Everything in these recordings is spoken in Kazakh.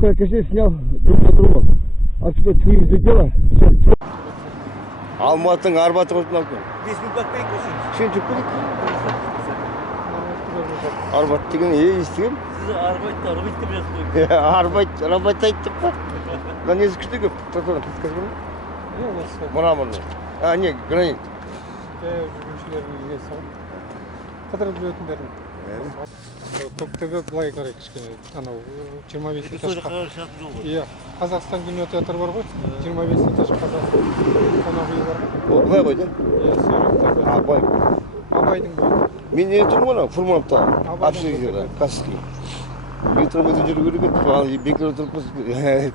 кое-кое снял, думал трубу. А что, телевизор дело? Алматының Арбаты қосын алып. 5 минут батпайық көшеміз. Сен жүк көрейік. Арбат деген естіген? Сіз арбайт деп жазып қойып. Арбайт айттық па? Мына несі күшті көп. Татудан подскажи мне. Мраморный. А, не, гранит. Жүргіншілердің несі ғой. Қыдырып жүретіндердің. Көктөбе былай қарай кішкене анау 25 этажға. Иә, Қазақстан кинотеатры бар ғой. 25 этаж Қазақстан қонақ үйі бар ғой. Былай ғой да? Иә, Сүйректегі. Абай. Абайдың ғой. Мен не тұрмын ғой, Фурмановта, общежитиеда, Каспий. Метрода жүру керек еді, ал бекер отырыппыз,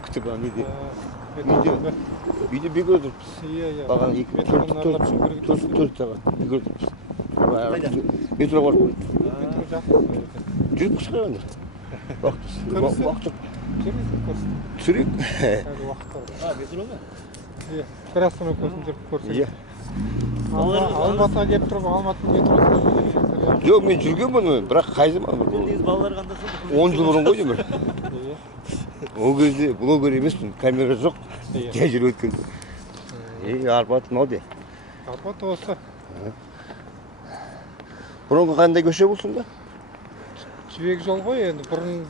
күтіп ана неде. Үйде бекер отырыппыз. Иә. Бағана 4 сағат бекер отырыпыз. Метро барып қойды. Метро жақын. Жүріп қысқарғандар. Уақыт түсірейік. Қазір уақыт бар. А, метро ма? Иә, бір остановкасын жүріп көрсек. Иә. Алматыға келіп тұрып, Алматының метросына. Жоқ, мен жүргенмін, бірақ қай заман бір. Негізі балалар қанда 10 жыл бұрын ғой деймін. Ол кезде блогер емеспін, камера жоқ. Жай жүріп өткенде. Арбат мынау де. Арбат осы. Бұрынғы қандай көше болсын да? Жібек жол ғой енді,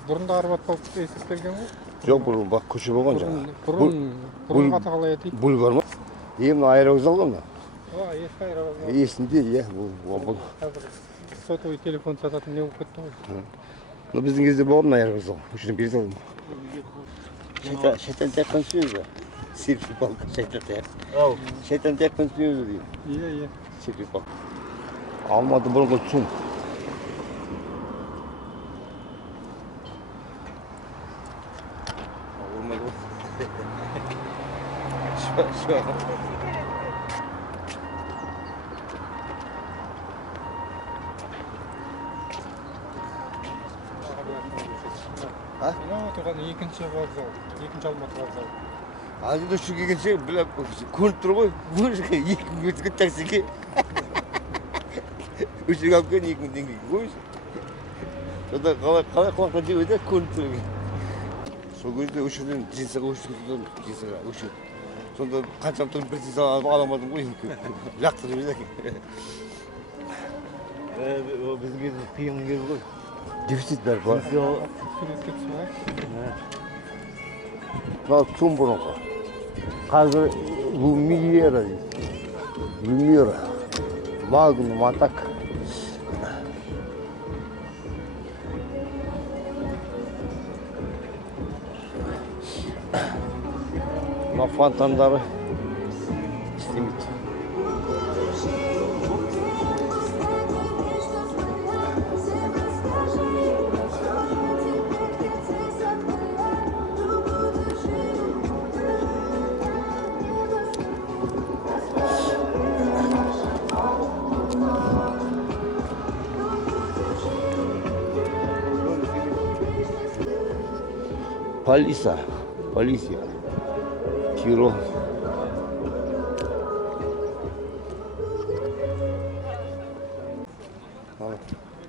бұрында Арбат болып есептелген ғой. Жоқ, бұрын бақ көше болған жаңа. Бұрын қата қалай еді? Бульвар ма? Мына аэровокзал ғой мына. Ескі аэровокзал. Есінде, иә, бұл. Қазір сотовый телефон сататын не болып кетті ғой. Но біздің кезде болған мына аэровокзал. Үшінен бере салдым. Шайтан таяқтан түсеміз ба? Серпіп балды, шайтан таяқ. Шайтан таяқтан түсеміз ба деймін. Иә. Серпіп балды. Алматы бұрынғы ЦУМ. Olmadı o. Şu an. Мынау тұрған екінші вокзал, екінші Алматы вокзалы. Азында şu келгенше біліп көрініп тұр ғой. Екі күн өткен таксиге. Үш алып келген 2 мың теңгеге қойшы. Сонда қалай құлаққа жеп еді көрініп тұр екен. Сол кезде өшірден жинсаға өшірден. Сонда қаншам тұрып бір жинса аламадым ғой. Жақтырып еді. Біздің кезде қиын кез ғой. Дефицит бәрі бар. Суретке түсіп Мынау ЦУМ бұрынғы. Қазір Люмьера дейді. Люмьера. Магнум, Атак. Мына фонтандары істемейді. Полиция. Тирол.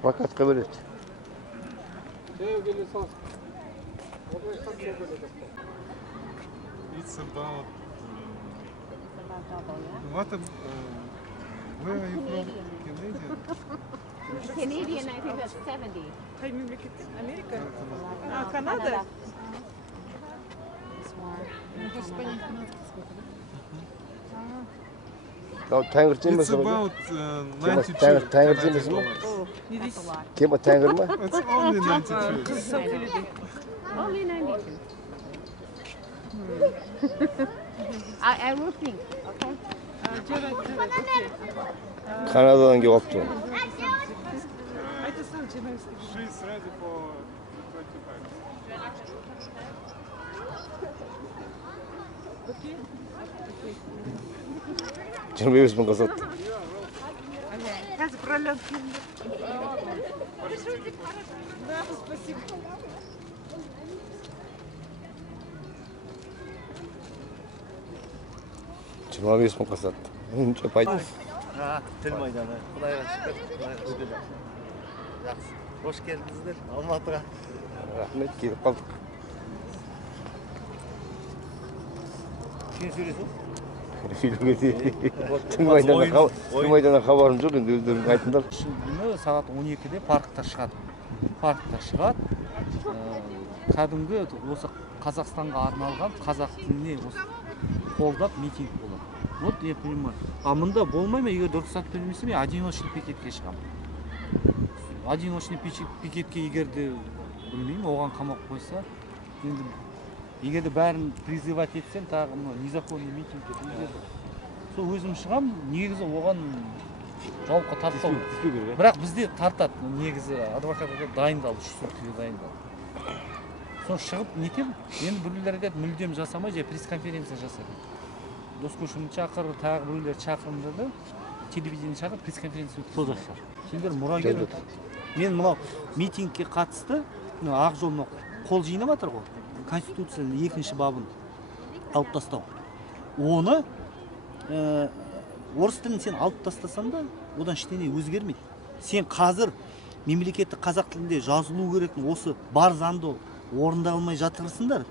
Прокатқа береді. It's about what where are you from? Canadian? Canadian, I think that's 70. Hangi memleket? Amerika? Kanada? Тәңір It's about Тәңір темесі ма? Кема тәңір ма? It's only 92. Only 92. I will think, okay? Kanadadan gelip aldı. She's ready for 25. 25 bin kazandı. Сейчас пролет. Да, спасибо. 25 bin kazandı. Unca payda. Тіл майданы. Құдайға шүкір. Құдайға шүкір. Жақсы. Қош келдіңіздер Алматыға. Rahmet, gelip kaldık. кішкене сөйлесің. Тыңмайдан хабарым жоқ, енді өздерің айтыңдар. Күні сағат 12-де паркта шығады. Кәдімгі осы Қазақстанға арналған қазақ тіліне қолдап митинг болады. Вот я понимаю. А мында болмай ма, егер рұқсат бермесе, мен одиночный пикетке шығамын. Одиночный пикетке егерде білмеймін, оған қамап қойса, енді егерде бәрін призывать етсем, тағы незаконный митингке сол өзім шығам, негізі оған жауапқа тартпау. Бірақ бізде тартады, негізі адвокатқа дайындалды, 3 суткіге дайындалды. Соң шығып нетем, енді біреулерге мүлдем жасамай, жай пресс-конференция жасады. Доскошын шақыр, тағы біреулер шақырымдады, телевидение шақыр, пресс-конференция өткізді. Сендер мұрагер. Мен мынау митингке қатысты, ақ жол қол жинап жатыр ғой. Конституцияның 2-ші бабын алып тастау. Оны орыс тілін сен алып тастасаң да, одан ештеңе өзгермейді. Сен қазір мемлекеттік қазақ тілінде жазылу керек, осы бар заңды орындалмай жатырсыңдар,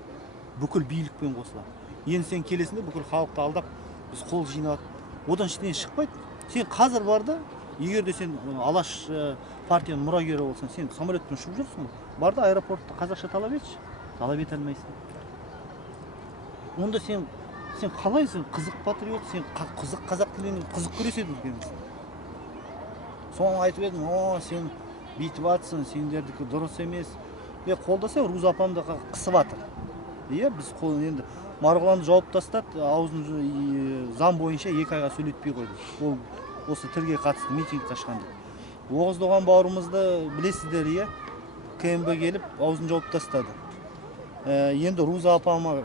бүкіл билікпен қосылады. Енді сен келесіңде бүкіл халықты алдап, біз қол жинап, одан ештеңе шықпайды. Сен қазір бар да, егер де сен Алаш партияның мұрагері болсаң, сен самолеттен ұшып жүрсің, бар да аэропортта қазақша талап етші, талап ете алмайсың. Онда сен қалай, сен қызық патриот, сен қызық қазақ тілінен қызық көреседі екенсің. Соны айтып едім, сен бүйтіп жатсың, сендердікі дұрыс емес. Қолдаса, Руза апамды қысып жатыр. Біз енді Марғұланды жауып тастады, аузын заң бойынша 2 айға сөйлетпей қойды. Ол осы тілге қатысты митингқа шыққанда. Оғыз Доған бауырымызды білесіздер, КМБ келіп аузын жауып тастады. Енді Руза апама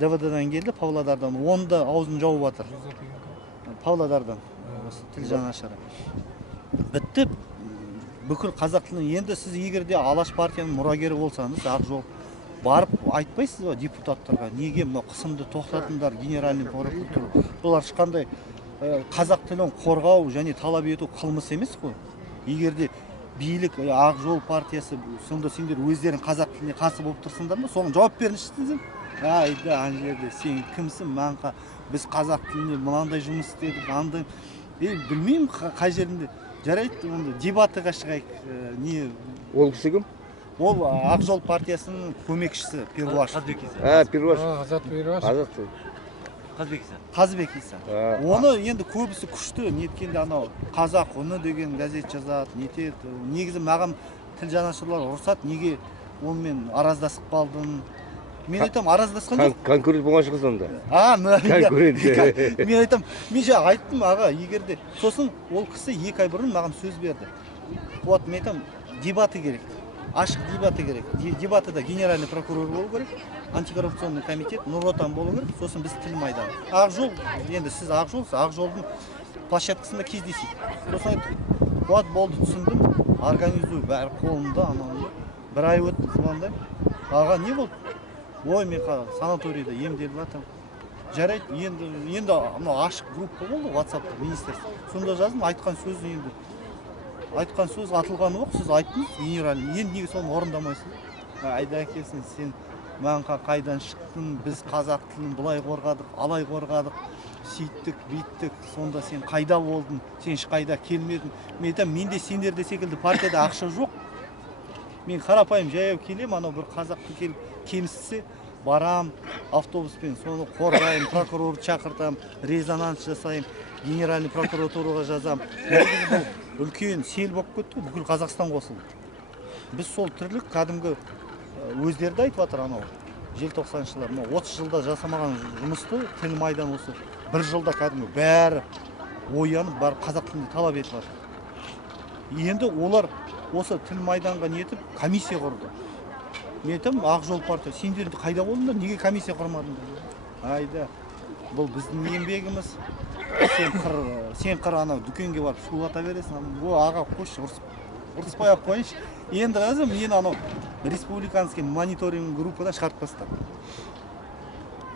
ДВД-дан келді, Павлодардан, оны да аузын жауып жатыр. Павлодардан, тіл жанашыры. Бітті, бүкіл қазақ тілін. Енді сіз егерде Алаш партияның мұрагері болсаңыз, ақ жол барып айтпайсыз ба депутаттарға, неге қысымды тоқтатыңдар, генеральный прокурор. Олар ешқандай қазақ тілін қорғау және талап ету қылмыс емес қой. Егерде билік ақ жол партиясы, сонда сендер өздерің қазақ тіліне қарсы болып тұрсыңдар ма, соған жауап беріңізші десем. Ана жерде сен кімсің, маңқа, біз қазақ тіліне мынандай жұмыс істедік, андай. Білмеймін қай жерінде. Жарайды, онда дебатыға шығайық. Ол кісі кім? Ол ақ жол партиясының көмекшісі Перваш. Перваш. Азат Перваш. Қазыбек Иса. Оны енді көбісі күшті, неткенде анау қазақ үні деген газет жазады, нетеді. Негізі маған тіл жанашырлар ұрсады, неге онымен араздасып қалдым. Мен айтам, араздасқан жоқ. Конкурент болған шығыз онда. Конкурент. Мен айтам, мен айттым аға, егерде. Сосын ол кісі 2 ай бұрын маған сөз берді. Вот мен айтам, дебаты керек. Ашық дебаты керек. Дебатыда генеральный прокурор болу керек, антикоррупционный комитет, Нұр Отан болу керек, сосын біз тіл майданы. Ақ жол, енді сіз ақ жолсыз, ақ жолдың площадкасында кездесейік. Сосын айттым, вот болды, түсіндім, организую, бәрі қолымда, анауында. 1 ай өтті, звондаймын. Аға, не болды? Ой, мен санаторийда емделіп жатырмын. Жарайды, енді ашық группа болды, WhatsApp-та, министерство. Сонда жаздым, айтқан сөз енді. Айтқан сөз атылғаны оқ, сіз айттыңыз, генеральный. Енді неге соны орындамайсыз? Айда әкелсін, сен маңқа қайдан шықтың, біз қазақ тілін бұлай қорғадық, алай қорғадық, сөйттік, бүйттік, сонда сен қайда болдың, сен қайда келмедің. Мен айтам, менде сендерде секілді партияда ақша жоқ. Мен қарапайым жаяу келем, анау бір қазақты келіп кемсітсе, барам автобуспен, соны қорғайым, прокурорды шақыртам, резонанс жасайым, генеральный прокуратураға жазам. Бұл үлкен сел болып кетті, бүкіл Қазақстан қосылды. Біз сол тірлік кәдімгі өздерді айтып жатыр анау желтоқсаншылар. 30 жылда жасамаған жұмысты тіл майдан осы 1 жылда кәдімгі бәрі оянып, бар қазақ тілінде талап етіп жатыр. Енді олар осы тіл майданға нетіп комиссия құрды. Мен айтам, ақ жол партия, сендер қайда болдыңдар, неге комиссия құрмадыңдар? Айда, бұл біздің еңбегіміз. Сен қыр анау дүкенге барып шулата бересің. Бұл аға қойшы, ұрыспай ақ қойыншы. Енді қазір мен анау республиканский мониторинг группадан шығарып тастап.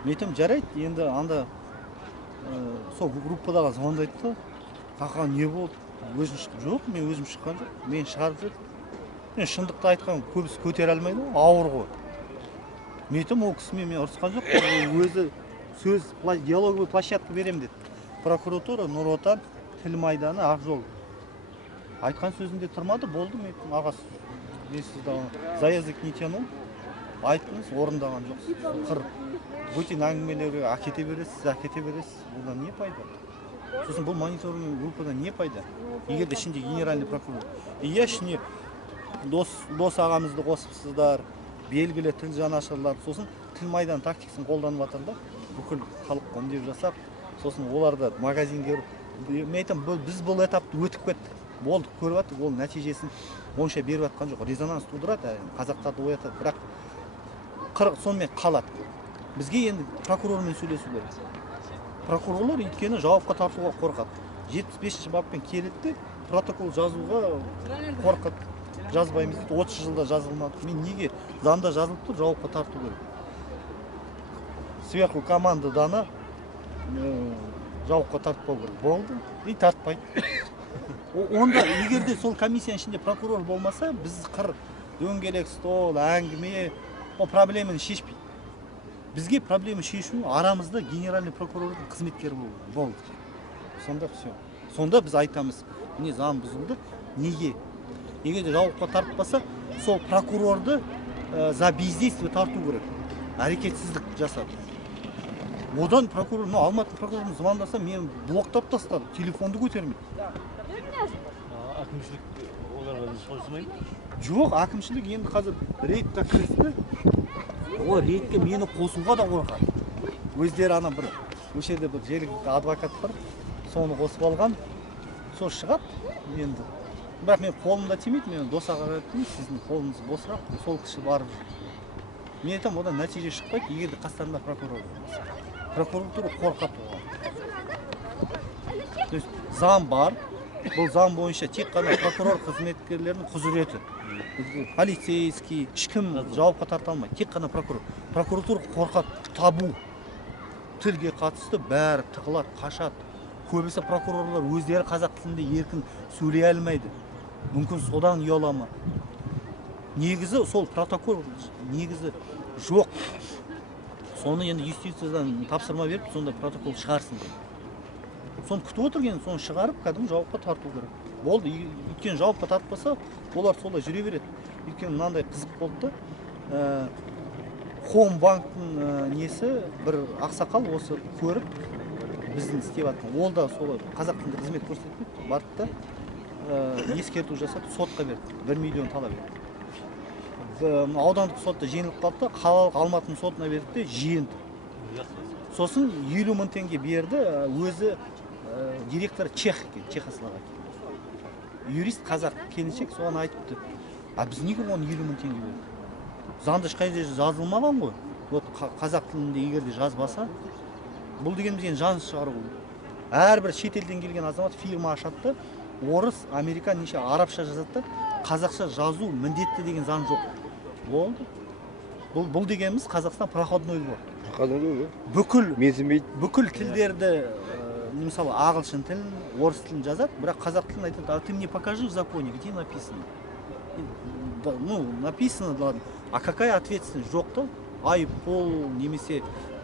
Мен айтам, жарайды, енді анда сол группадағы звондайды да, қақа не болды? Өзім шыққан жоқ, мен өзім шыққан жоқ, мен шығарып жүрдім. Мен шындықты айтқан көбісі көтере алмайды, ауыр ғой. Мен айтам, ол кісімен мен ұрысқан жоқ, өзі сөз диалоговый площадка берем деді. Прокуратура, Нұр Отан, Тіл майданы, Ақ жол. Айтқан сөзінде тұрмады, болды мен ағасы. Мен сізді за язык не тянул. Айттыңыз, орындаған жоқсыз. Қыр. Бөтен әңгімелерге әкете бересіз, Бұдан не пайда? Сосын бұл мониторинг группадан не пайда? Егер де ішінде генеральный прокурор. Иә, ішіне дос ағамызды қосыпсыздар, белгілі тіл жанашырлар, сосын тіл майдан тактикасын қолданып жатыр да, бүкіл халыққа үндеу жасап, сосын оларды магазинге мен айтам, біз бұл этапты өтіп кеттік. Болды, көріп жатыр, ол нәтижесін онша беріп жатқан жоқ. Резонанс тудырады, қазақтарды оятады, бірақ сонымен қалады. Бізге енді прокурормен сөйлесу керек. Прокурорлар өйткені жауапқа тартуға қорқады. 75-ші баппен келеді, протокол жазуға қорқады. Жазбаймыз дейді, 30 жылда жазылмады. Мен неге заңда жазылып тұр, жауапқа тарту керек. Сверху команда дана жауапқа тартпау керек. Болды, и тартпайды. Онда егерде сол комиссияның ішінде прокурор болмаса, біз қыр, дөңгелек стол, әңгіме, о проблеманы шешпейді. Бізге проблема шешу арамызда генеральный прокурордың қызметкері болды. Сонда все. Сонда біз айтамыз, міне заң бұзылды, неге? Егерде жауапқа тартпаса, сол прокурорды за бездействие тарту керек. Әрекетсіздік жасады. Одан прокурор, Алматы прокурорын звондаса, мен блоктап тастады, телефонды көтермейді. Әкімшілік оларға сойсымайды? Жоқ, әкімшілік енді қазір рейдті кірісті. О, рейдке мені қосуға да қорқады. Өздері ана бір, осы жерде бір жергілікті адвокат бар, соны қосып алған, сол шығады енді. Бірақ мен қолымда тимейді, мен дос ағаға айттым, сіздің қолыңыз босырақ, сол кіші барып жүр. Мен айтам, одан нәтиже шықпайды, егерде қастарында прокурор болмаса. Прокуратура қорқады оған. То есть заң бар, бұл заң бойынша тек қана прокурор қызметкерлерінің құзыреті. Полицейский, ешкім жауапқа тарта алмайды, тек қана прокурор. Прокуратура қорқады, табу. Тілге қатысты бәрі тығылады, қашады. Көбісі прокурорлар өздері қазақ тілінде еркін сөйлей алмайды. Мүмкін содан ұялама. Негізі сол протокол негізі жоқ. Соны енді юстициядан тапсырма беріп, сонда протокол шығарсын. Соны күтіп отырген, соны шығарып, кәдімгі жауапқа тарту керек. Болды, өйткені жауапқа тартпаса, олар солай жүре береді. Өйткені мынандай қызық болды да, Хомбанктың несі бір ақсақал осы көріп, біздің істеп жатқан. Ол да солай қазақ тілінде қызмет көрсетпеді, барды да ескерту жасады, сотқа берді, 1 миллион талап етті. Аудандық сотта жеңіліп қалды, қалалық Алматының сотына берді де жеңді. Сосын 50 мың теңге берді, өзі директор чех екен, Чехословакия. Юрист қазақ келіншек соған айтыпты. А біз неге оны 50 мың теңге берді? Заңда ешқайда жазылмаған ғой. Вот қазақ тілінде егерде жазбаса, бұл деген бізген жан шығару болды. Әрбір шетелден келген азамат фирма ашады, орыс, американ неше арабша жазады, қазақша жазу міндетті деген заң жоқ. Болды. Бұл дегеніміз Қазақстан проходной болды. Бүкіл тілдерді, мысалы ағылшын тілін, орыс тілін жазады, бірақ қазақ тілін айтады, а ты мне покажи в законе, где написано. Ну, написано, ладно. А какая ответственность? Жоқ та, айыппұл немесе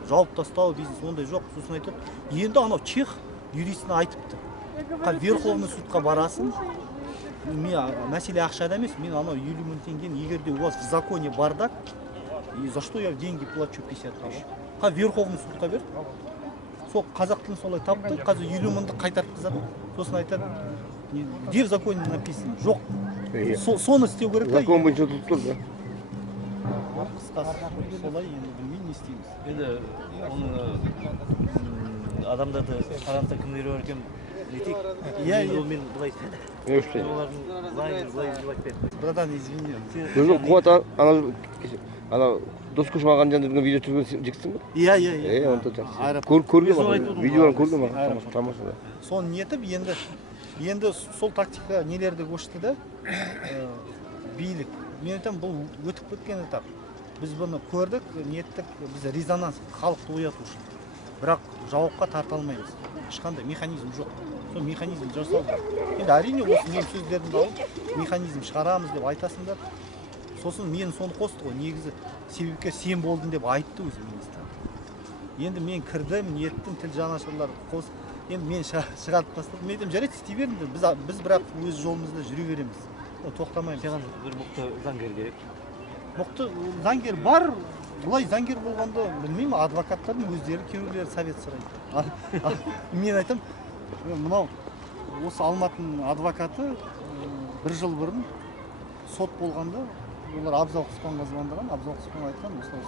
жауып тастау бизнес ондай жоқ. Сосын айтады, енді анау чех юристіне айтыпты. Верховный судқа барасың, мәселе ақшада емес, мен анау 50 мың теңгені, егерде у вас в законе бардак, и за что я деньги плачу 50 тысяч? Верховный судқа бер. Сол қазақ тілін солай тапты, қазір 50 мыңды қайтартқызады. Сосын айтады, где в законе написано? Жоқ. Соны істеу керек та. Закон бойынша тұтып тұр да. Қысқасы, солай енді білмей не істейміз. Енді оны адамдарды қарамта кімдер бар екен нетейік. Мен былай олардың былай айтпайды. Брадан, извини. Өзің қуат ана дос көшіп алған жандардан видео түсірген жексің ба? Иә. Онда жақсы. Көрген ма? Видеоларын көрген ма? Тамаша да. Соны нетіп, енді сол тактика нелерді көшті да, билік. Мен айтам, бұл өтіп кеткен этап. Біз бұны көрдік, неттік, біз резонанс, халықты ояту үшін. Бірақ жауапқа тарта алмаймыз. Ешқандай механизм жоқ. Сол механизм жасау керек. Енді әрине осы мен сөздерімді алып, механизм шығарамыз деп айтасыңдар. Сосын мен соны қосты ғой, негізі себепкер сен болдың деп айтты өзі министр. Енді мен кірдім, неттім, тіл жанашырлар қос. Енді мен шығарып тастадым. Мен айтам, жарайды, істей беріңдер. Біз бірақ өз жолымызда жүре береміз. Тоқтамаймыз. Саған бір мықты заңгер керек. Мықты заңгер бар. Бұлай заңгер болғанда, білмеймін, адвокаттардың өздері кейбіреулері совет сұрайды. Мен айтам, мынау осы Алматының адвокаты 1 жыл бұрын сот болғанда, олар Абзал Құспанға звондаған, Абзал Құспан айтқан, осылай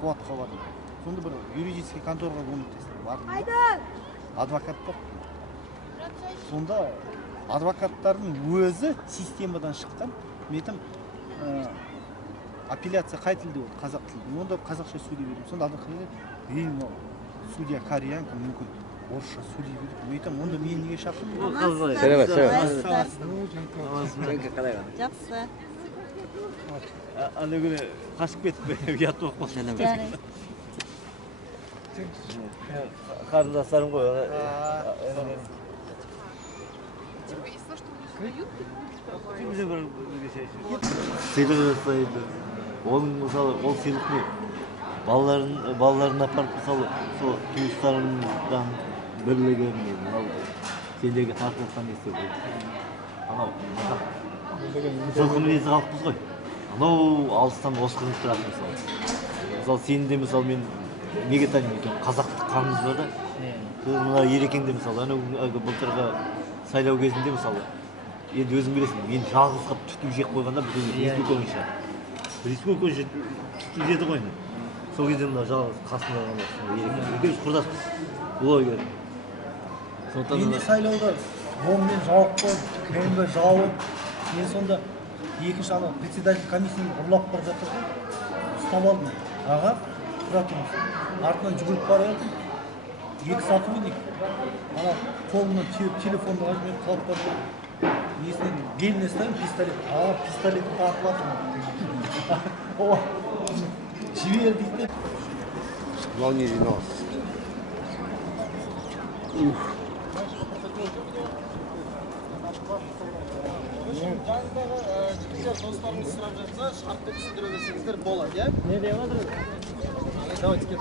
Қуатқа бардым. Сонда бір юридический конторға көмектестім. Бардым. Адвокаттар. Сонда адвокаттардың өзі системадан шыққан. Мен айтам, апелляция қай тілде болды? Қазақ тілде. Онда қазақша сөйлей бердім. Сонда адвокат судья кореянка, мүмкін орысша сөйлей берді. Мен айтам, онда мен неге шақырдым? Сәлемет. Жақсы. Ана күні қашып кетіп ұят болып қалды. Қарындастарым ғой. Сыйлық жасайды. Оның мысалы, ол сыйлық не? Балаларын апарып мысалы, сол туыстарымдан бірлігі, сендерге тартып жатқан естер болды. Анау, жылқы мінезі қалыппыз ғой. Анау алыстан осқырынып тұрады мысалы. Мысалы, сені де мысалы мен неге танимын екен, қазақтық қанымыз бар да. Мына Ерекеңде мысалы, былтырғы сайлау кезінде мысалы, енді өзің білесің, мен жалғыз қап түтіп жеп қойғанда бүкіл республика бойынша түтіп жеді ғой. Сол кезде мына жалғыз қасында ғана Ерекең. Екеуміз құрдаспыз. Блогер. Мен сайлауда жолмен жауып қойып, кембі жауып, мен сонда екінші ана председатель комиссияны ұрлап бара жатыр ғой. Ұстап алдым. Аға, тұра тұрыңыз. Артынан жүгіріп бара жатырмын. 2 сотрудник ана қолымнан теуіп телефонды алып мен қалып бардым. Несінен беліне ставим пистолет. Аға, пистолетті тартып алдым. Жібер дейді. Мынау не жиналыс. Достарыңыз сұрап жатса, шартты түсіндіре берсеңіздер болады, иә? Не деп жатыр? Давайте кет.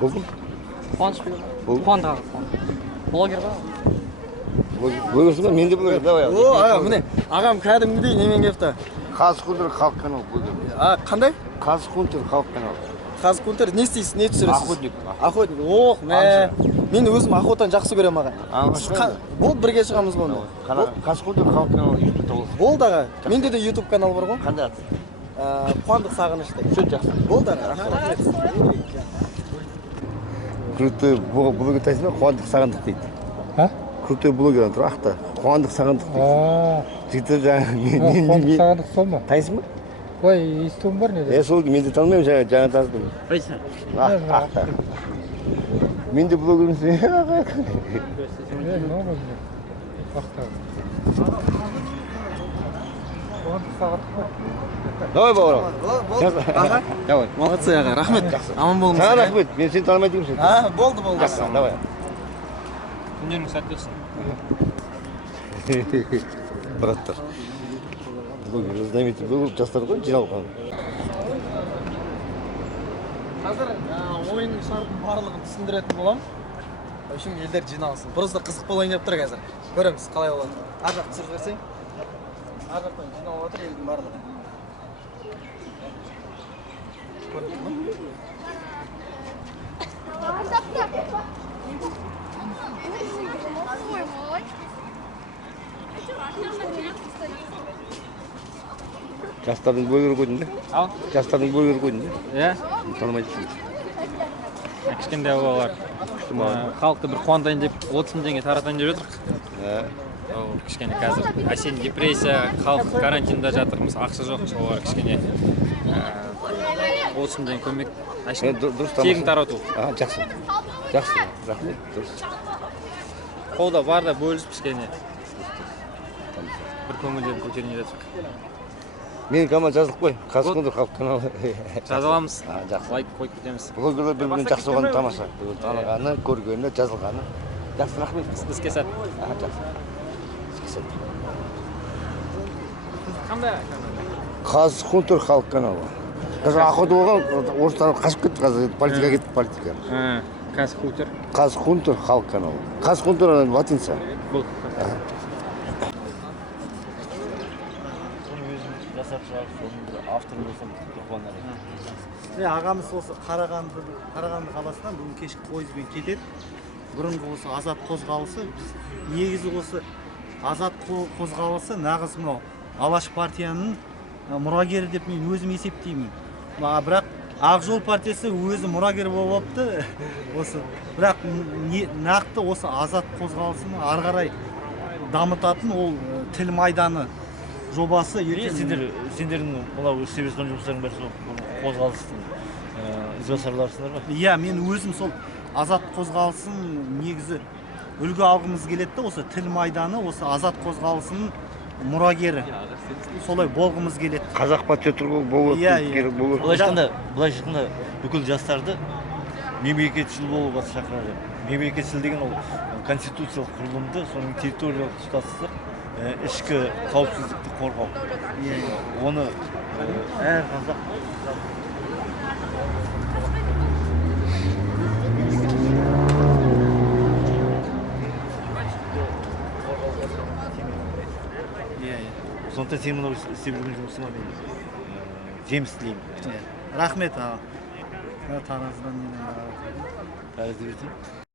Болды? Қуандық блогер ба? Блогерсің ба? Мен де блогер, давай. О, аға, міне, ағам кәдімгідей немен кепті. Қазқұнтыр халық каналы блогер. Қандай? Қазқұнтыр халық каналы. Қазкунтер не істейсіз, не түсіресіз? Охотник. Охотник. Ох, мен өзім охотаны жақсы көремін аға. Болды, бірге шығамыз ғой. Қазқұнтыр халық каналы ютубта болсын. Болды аға. Менде де ютуб канал бар ғой. Қандай аты? Қуандық Сағыныш деп. Все жақсы. Болды аға. Крутой блогер тайсың ба? Қуандық Сағындық дейді. Крутой блогер тұр, ақта. Қуандық Сағындық дейді. Жігіттер жаңа Қуандық Сағындық сол ма? тайсың ба? Ой, естуім бар не? Сол мен де танымаймын, жаңа таздым. Ақта. Мен де блогермін. Давай, бауырым. Аға? Давай. Молодцы аға, рахмет. Аман болыңыз. Саған рахмет, мен сені танымайтын А, болды. Жақсы, давай. Күндерің сәтті болсын. Браттар. Блогер, знаменитый блогер, жастар ғой, жиналған. Қазір ойын шартын барлығын түсіндіретін болам. Үшін елдер жиналсын. Просто қызық болайын деп тұр қазір. Көреміз қалай болады. Ар жақ түсіріп жіберсең. Ар жақтан жиналып отыр елдің барлығы. Жастардың блогері қойдың да? Жастардың блогері қойдың да? Иә, Танымайтын. кішкентай балалар. Халықты бір қуантайын деп 30 мың теңге таратайын деп жатырмыз. Ол кішкене қазір әсен депрессия, халық карантинда жатырмыз, ақша жоқ, олар кішкене болсын деген көмек дұрыс тегін тарату. Жақсы. Жақсы. Рахмет. Дұрыс. Қолда бар да бөлісіп кішкене. Бір көңілдерін көтеріне жатсақ. Менің канал жазылып қой. Қазқұндыр халық каналы. Жаза аламыз. Жақсы. Лайк қойып кетеміз. Блогерлер бір-біріне жақсы болғаны тамаша. Танығаны, көргені, жазылғаны. Жақсы, рахмет. Іске сәт. Жақсы. Іске сәт. Қандай? Қазқұндыр халық каналы. Қазір охота болған, орыстан қашып кетті қазір. Политика кетті, политика. Қазқұндыр. Қазқұндыр халық каналы. Қазқұндыр латинца. Бұл. жасап шығарып соның бір авторы болсам қуанар едім. Ағамыз осы Қарағанды қаласынан бүгін кешкі пойызбен кетеді. Бұрынғы осы азат қозғалысы, біз негізі осы азат қозғалысы нағыз мынау Алаш партияның мұрагері деп мен өзім есептеймін. Бірақ Ақжол партиясы өзі мұрагер болыпты. Осы бірақ нақты осы азат қозғалысын ары қарай дамытатын ол тіл майданы жобасы. Сендердің мынау істеп жатқан жұмыстарың бәрі сол қозғалыстың ізбасарларысыңдар ма? Иә, мен өзім сол азат қозғалысын негізі үлгі алғымыз келеді, осы тіл майданы, осы азат қозғалысының мұрагері. Солай болғымыз келеді. Қазақ патриоты болу керек болу. Былайша айтқанда бүкіл жастарды мемлекетшіл болуға шақырады. Мемлекетшіл деген ол конституциялық құрылымды, соның территориялық тұтастық, ішкі қауіпсіздікті қорғау. Оны әр қазақ сондықтан сен мынау істеп жүрген жұмысыңа мен жеміс тілеймін. Рахмет аға. Тараздан Таразды берсең.